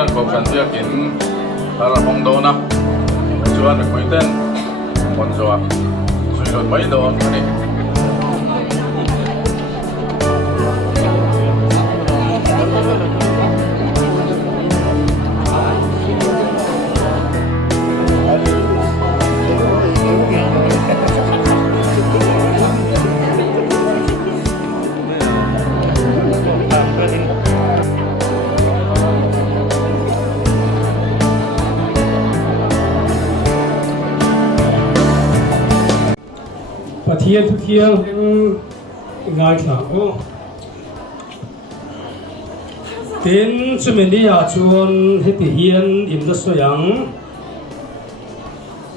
riêng có cần việc kiến là phong độ na chuan được mấy tên còn rồi suy luận mấy độ cái này thiên thu thiêng ngài thảo tin cho mình đi à chuan hết hiền im ra so yang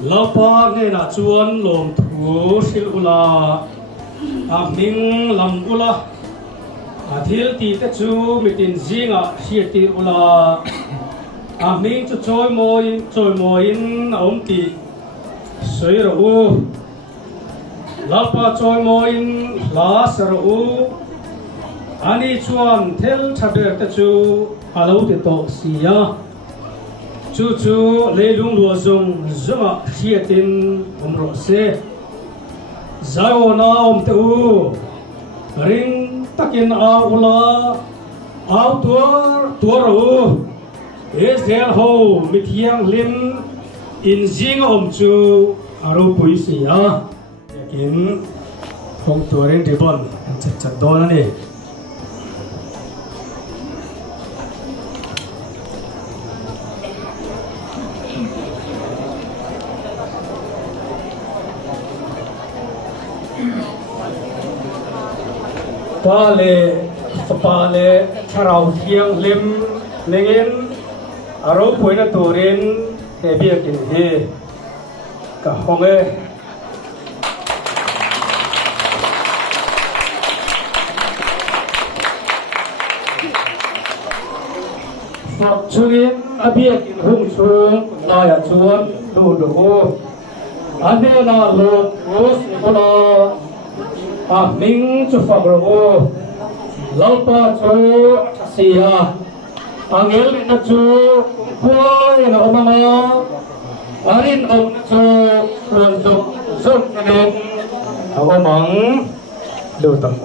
lão pa nghe là chuan lom thu sil ula mình làm ula thil ti te chu mitin zinga hi ti ula mình cho trôi mồi in ông ti soi ro lapa choi moin la saru ani chuan thel thaber ta chu alo te to sia chu leilung lo zong zoma hiatin omro se zao na om te u ring takin a ula au tuar Israel ho mithiang lim in zinga om chu aro pui sia in phong tuarin ribon chặt đón này pa le charau thiang lim lengin aro puina turin he bia kin he ka honge chuin abiak in hung chung naya chuan du ane na lo us kola ming chu fagro lalpa chu sia angel na chu poi na omama arin om chu ron zok nen awamang do tam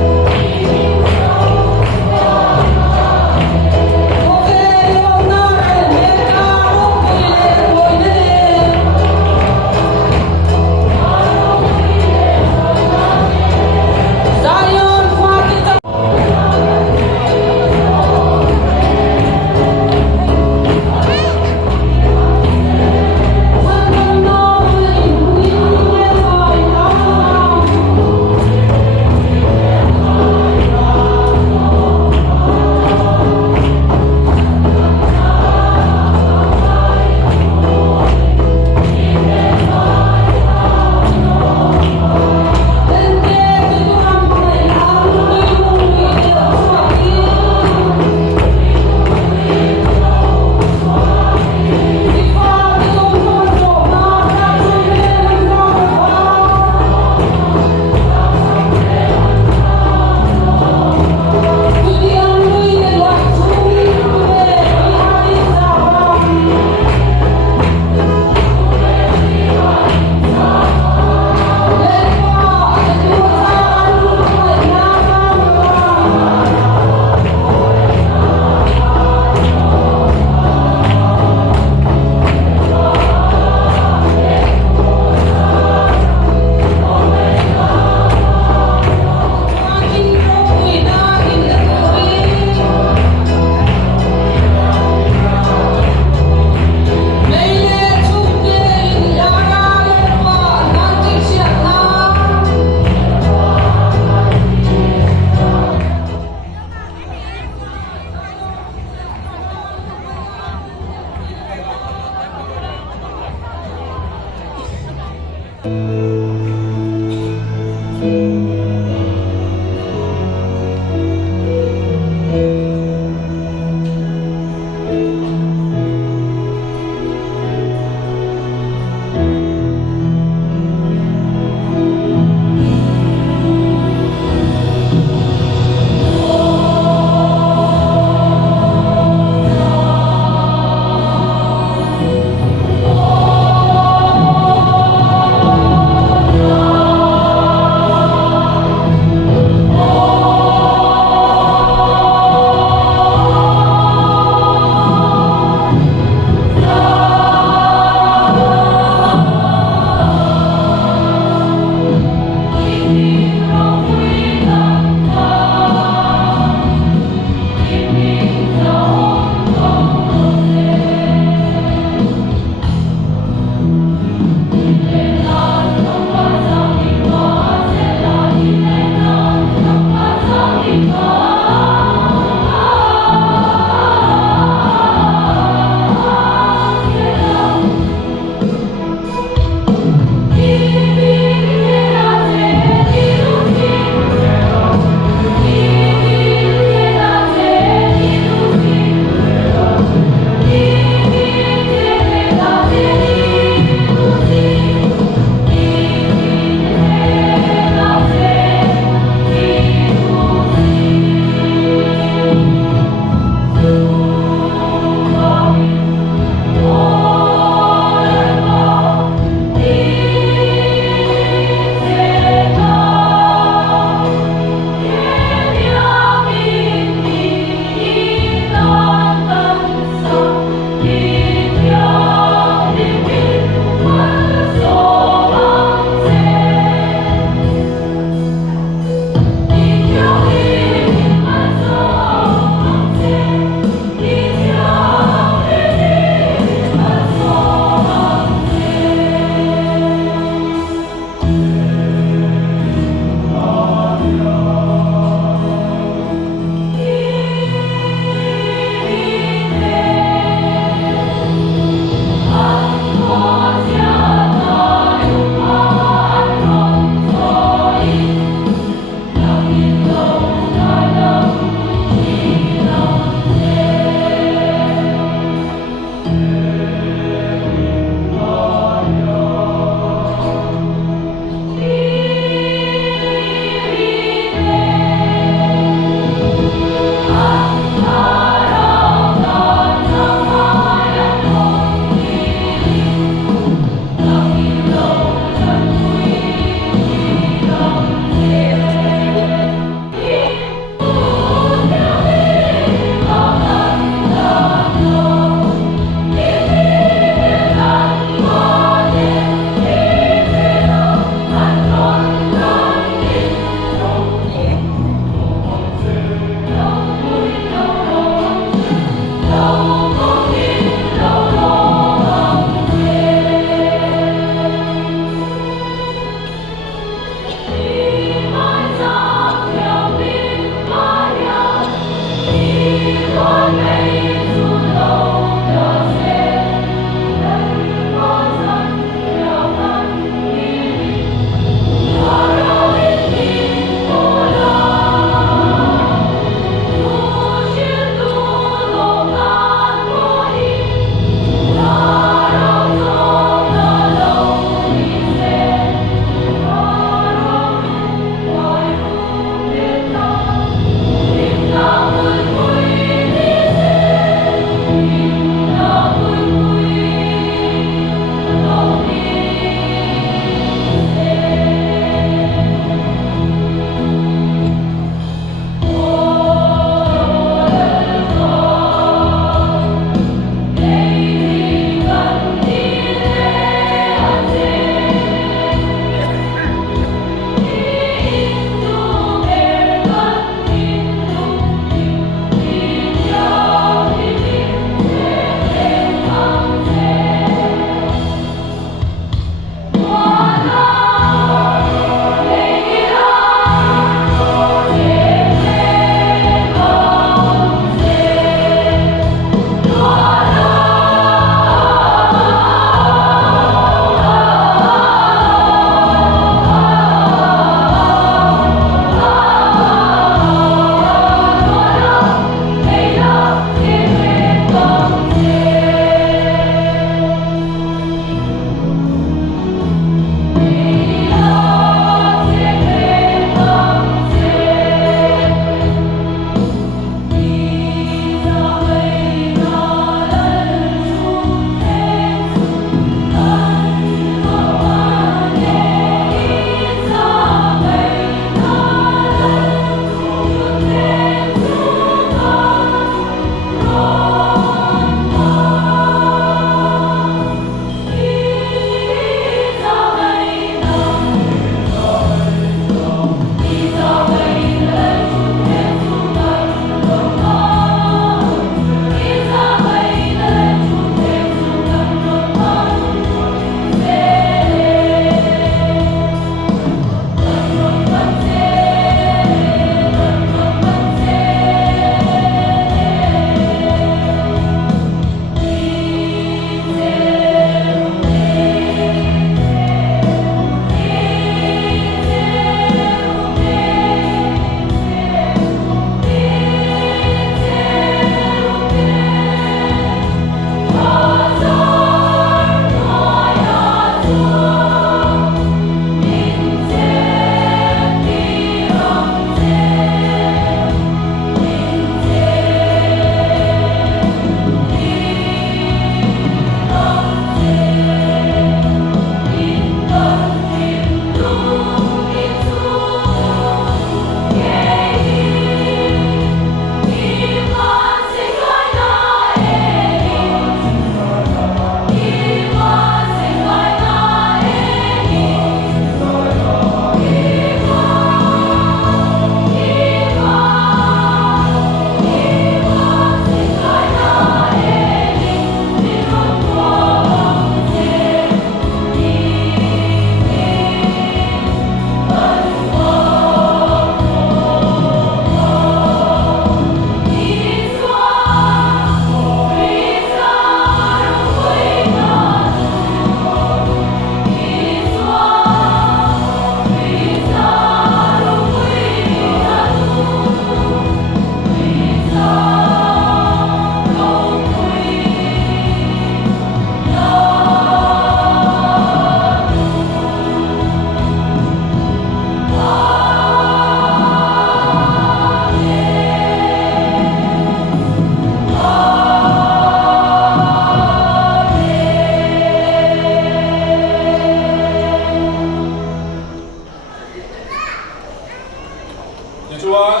ที่ชวน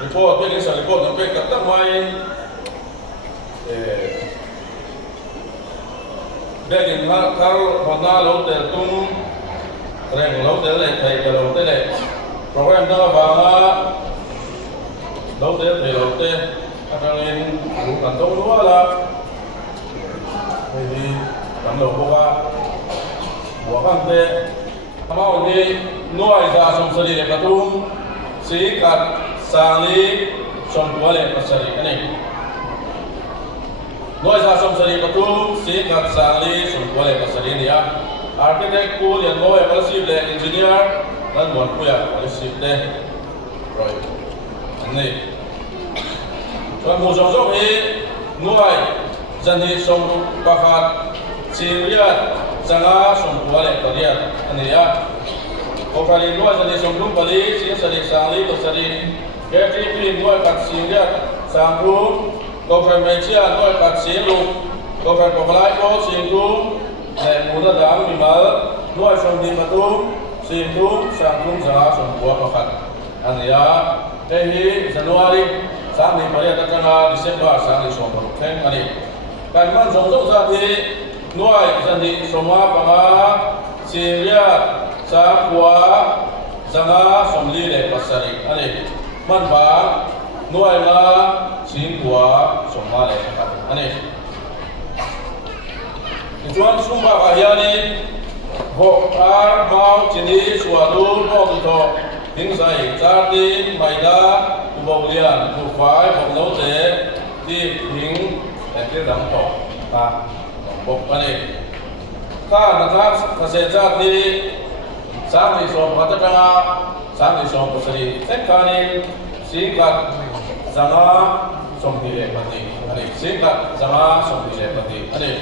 รีพอร์ตเป็นสารรีพอร์ตยังเป็นกับตั้งไว้ได้ยินว่าเขาหัวหน้าเราแต่ตุ้มแรงเราแต่เลยไทยกับเราแต่เลยโปรแกรมนั้นว่าเราแต่เราแต่อะไรนี่รู้กันต้องรู้ว่าไม่ดีทำเราบอกว่าหัวข้างเตะทำเอาที่น้อยจะสมสรีกระตุ้มสีกัดสางลีสมตัวเลยปัสสาวะนี่น้อยจะสมสรีกระตุ้มสีกัดสางลีสมตัวเลยปัสสาวะนี่อาร์คิเทคกูเรียนน้อยปัสสาวะเลยอินจิเนียร์นั่นหมดกูอยากปัสสาวะเลยร้อยนี่ส่วนหมู่สองสองนี้น้อยจันทีสมประคัดซีเรียสจังอาสมตัวเลยปริยัติอันนี้โอกาสน้อยจันทีสมรุ่งปริสิงสริสางลีตุสริเกติพีน้อยกัดซีเรียสสางรูโอกาสเมเชียน้อยกัดซีลูโอกาสปกไลโอสิงทุ่มและมูลดามมิมาลน้อยสมดีประตูสิงทุ่มสางทุ่มจังอาสมตัวประคัดอันนี้เฮีจันวารีสามที่ปริยัติจังอาดิเซมบาสางลีสมประแข่งอันนี้การมันสองสองสัตย์น้อยจันทีสมว่าปังอาซีเรียสามกัวจังอาสมลีเล็กปัสสาวะอันนี้มันบางน้อยมาสิงกัวสมมาเล็กครับอันนี้จวนสุ่มบางอย่างนี้หกอาร์มาจินีสวาดูโนตุโตหิงไซจาร์ตีไมดาอุบลเลียนผู้ฝ่ายของโนเตที่หิงแต่ที่ดังต่อตาบอกอันนี้ข้านะครับเกษตรชาติสามที่สองพัฒนาสามที่สองปัสสาวะเส้นขานินสิงกัดจังอาสมดีเล็กปฏิอันนี้สิงกัดจังอาสมดีเล็กปฏิอันนี้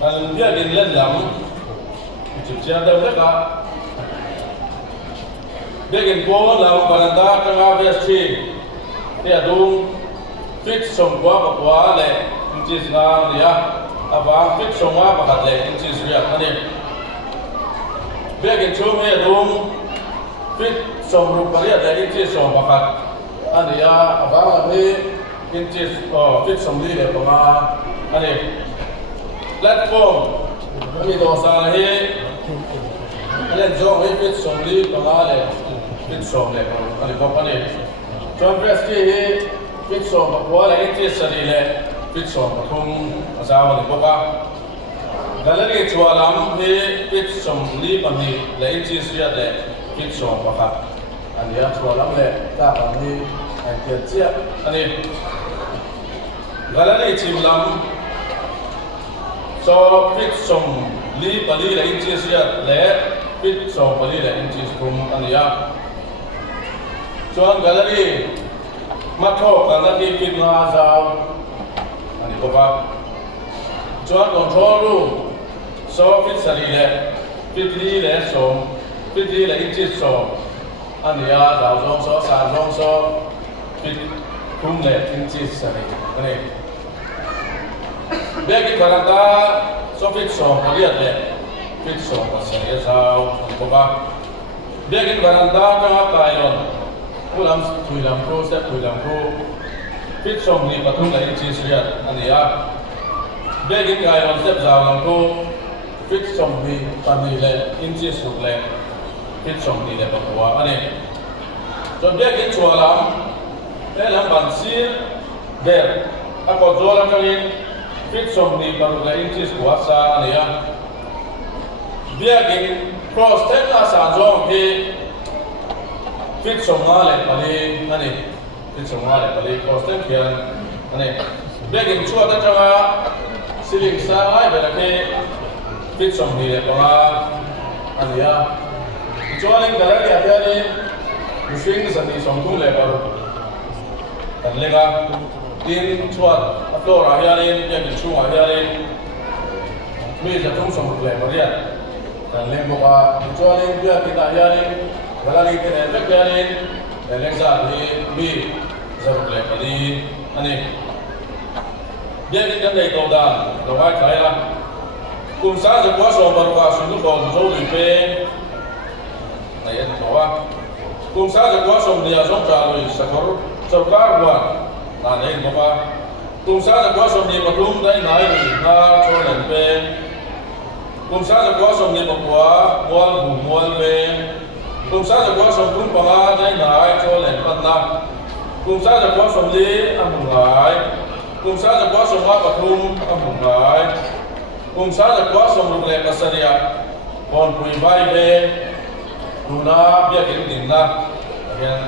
การเรียนเล่นหลังจุดเชื่อมเดิมเลยครับเด็กอินโฟหลังปนันดาจังอาเวสชีเทียดุงฟิตสมบัติบัวเลยอินจิสนาเรียอาบางฟิตสมว่าบักเลยอินจิสเรียอันนี้เด็กอินชูเมดุงฟิตสมรูปเรียเลยอินจิสมบักอันนี้อาบางอันนี้อินจิสฟิตสมดีเลยประมาณอันนี้แพลตฟอร์มมีตัวสารให้เล่นจงให้ฟิตสมดีประมาณเลยฟิตสมเลยอันนี้บอกอันนี้จอมเพรสกี้ฟิตสมบัวเลยอินจิสดีเลยฟิตสมทุ่งอาจารย์วันนี้บอกว่าดังนั้นชัวร์ลำให้ฟิตสมดีปันนี้เลยอินจิสเรียเลยฟิตสมบักอันนี้ชัวร์ลำเลยถ้าปันนี้ไอ้เกียรติอันนี้ดังนั้นชิมลำso fit som li pali la inches ya le fit som pali la inches kum ania chuan gallery matho gallery fit na zaw ani boka chuan control room so fit sari le fit li le som fit li la inches so ania zaw zong so san zong so fit kum le inches sari aniเด็กที่บารันดาสฟิตสองเรียนเลยฟิตสองภาษาเยสาวบอกว่าเด็กที่บารันดาจังหวัดไทยนนผู้ลำทุยลำโพสเตปทุยลำโพฟิตสองนี่ปฐุมเลยอินชีสเรียนอันนี้เด็กที่ไทยนนสเตปสาวลำโพฟิตสองนี่ปันนี่เลยอินชีสุดเลยฟิตสองนี่เลยปะตัวอันนี้จนเด็กที่ชัวร์ลำเอ้ลำบันซีเด็กถ้าก็โจลำกันฟิตสมดีปารุกาอินทิสกัวซาเนี่ยเบียกินครอสเทนอาสาจงที่ฟิตสมมาเลยปารีนั่นเองฟิตสมมาเลยปารีครอสเทนเขียนนั่นเองเบียกินชัวร์ตั้งจังหวะสิลิงซาไล่ไปแล้วที่ฟิตสมดีเลยปาอันนี้ชัวร์ลิงแต่ละที่อาจจะนี่มุสลิมสันติสมทุนเลยปารุแต่เล็กดินชวดอัปโหลดอะไรยังดินช่วยอะไรมีจะต้องสมบูรณ์เลยมาเรียนแต่เล่นบอกว่าชวดเล่นเพื่อกินอะไรเวลาเล่นกินอะไรเพื่อเล่นแต่เล่นซาที่มีสมบูรณ์เลยพอดีอันนี้เดี๋ยวนี้กันได้ตัวด่านเราไว้ใครล่ะกลุ่มสารจะว่าสมบูรณ์กว่าสุดทุกคนโซ่หรือเป็น này anh có cùng xã sẽ có sông địa sông trà rồi sẽ có sầu cá quan là này anh có cùng xã sẽ có sông địa mà đúng đấy này rồi na cho lần về cùng xã sẽ có sông địa mà qua mual về cùng xã sẽ có sông cũng bằng đấy này cho lần phân na cùng xã sẽ có sông địa âm hùng lại cùng xã sẽ có sông áp thung âm hùng lại cùng xã sẽ có sông lục lệ Kasaria còn quỳ vai về Luna biar kita tinggal, bagian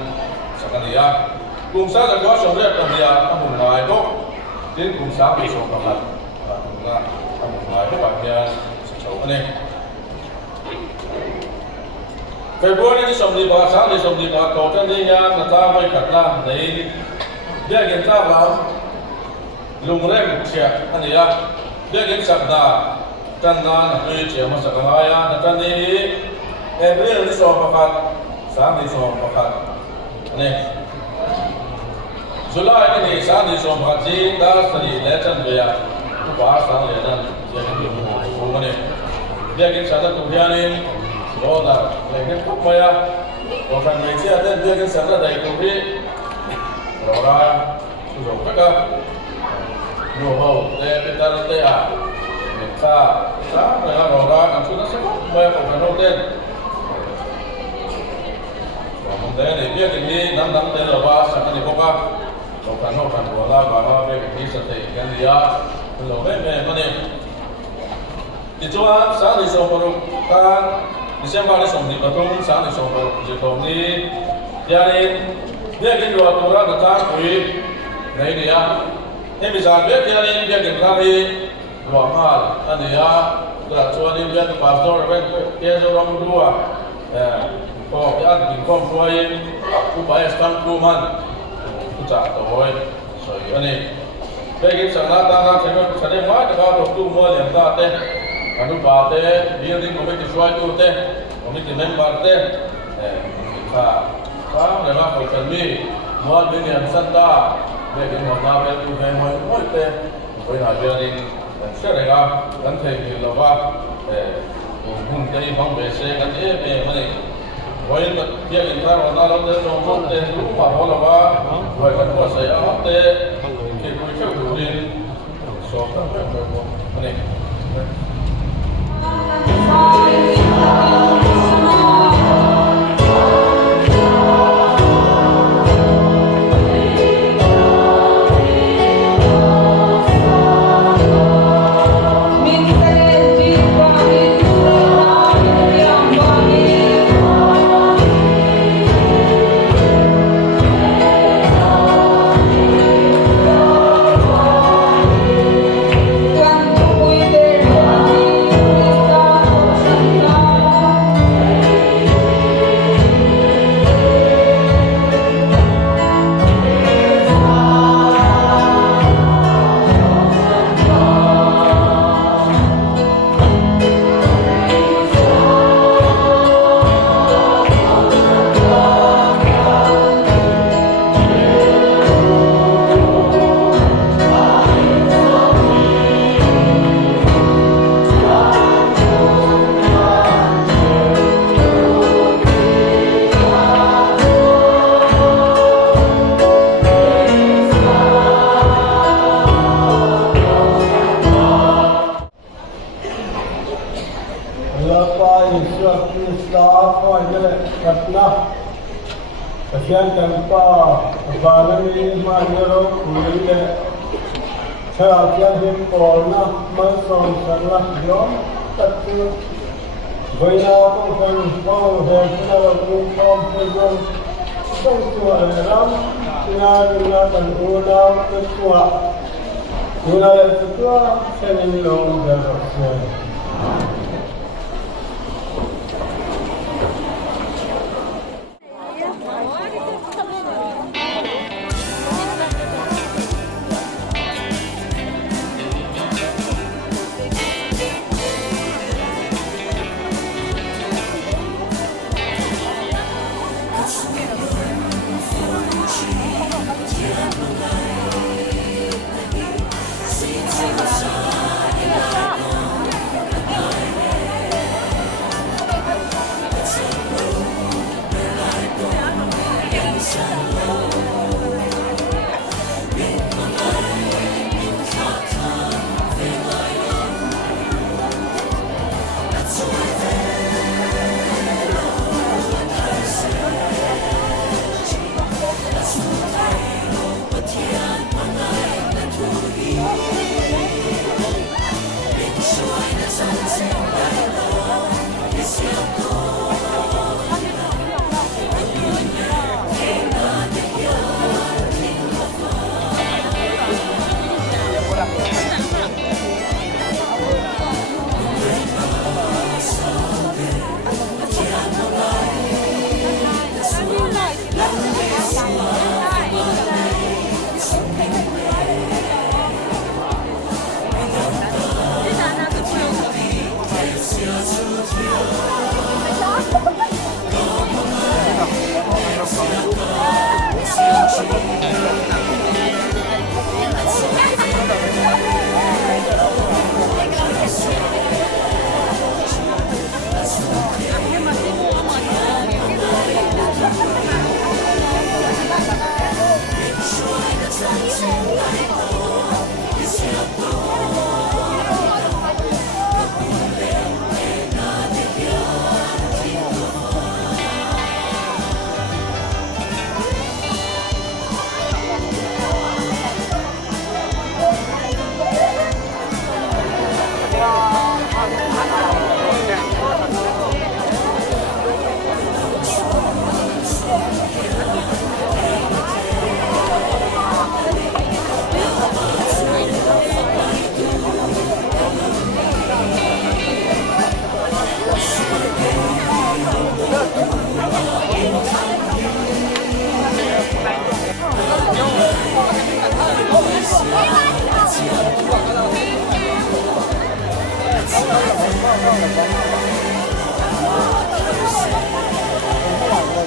sekarang dia. Kumsa jago somret dia, kamu mulai tu, jadi kumsa besok kapan, kamu mulai tu bagian sejauh ini. Februari ni somdi bahasa ni somdi bahasa kau kan dia nanti mai katla, jadi biar kita lam lungrem siap, ane ya, biar kita sabda, kanna nak siap masa kaya, nanti ni April ni soal pakat, sáng ni soal pakat. Ni, July ni sáng ni soal pakat. Jin dah seri lecan dia, tu bahas sang lecan dia ni bukan ni. Dia kita sadar tu dia ni, roda, lekin kau maya, orang Malaysia ada dia kita sadar dari tu dia, roda, suruh kakak, nuhau, dia kita nanti mereka, mereka roda, kan sudah semua, maya kau kan roda. Thế thì biết cái gì nắm tên là ba sang cái gì bốc kan của la và về cái gì sẽ cái gì á rồi về mà này thì cho sáng thì xong rồi kan December thì xong thì bắt đầu sáng thì xong rồi chỉ còn đi gia đình biết cái đồ tôi ra người ta quý này đi á thế bây giờ biết gia đình biết cái gì đi lo mal anh đi á là cho anh biết pastor bên kia cho ông đua có cái ăn bình con quay cũng phải sang kuman cũng trả rồi rồi anh ấy bây giờ sáng nay ta đang xem cái máy cái đó tu mua liền ta thế anh cũng bảo thế bây giờ mình cái xoay tu thế mình cái member thế cả cái là phải chuẩn bị mua bên nhà sân ta bây giờ mà ta bên tu về mỗi thế bây giờ gia đình sẽ là cái thầy là ba cũng cái phong bế xe cái gì về mà này vậy là dia kita orang orang tu orang tu rumah orang apa, vậy kan kuasa ya, te kita cakap dulu ni, so apa ni? Kasihan tanpa barang manero kulit, serakian himporna masong salah jom tapi bina pun pun hempunan pun pun tua dalam tina dan ulang ketua ulang ketua senilong darasnya.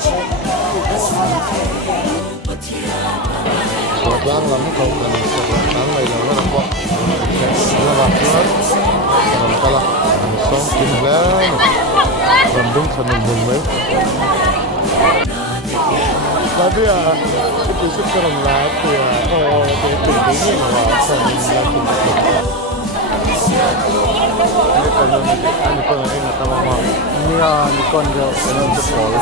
Sobrang lama kau kan sobrang lama yang mana kok lama banget orang kalah song kimlan bandung senembung weh tapi ya itu sekarang lagi ya oh itu ini lah senembung ini kan ini kan ingat sama mama ini ya di konjo dengan sekolah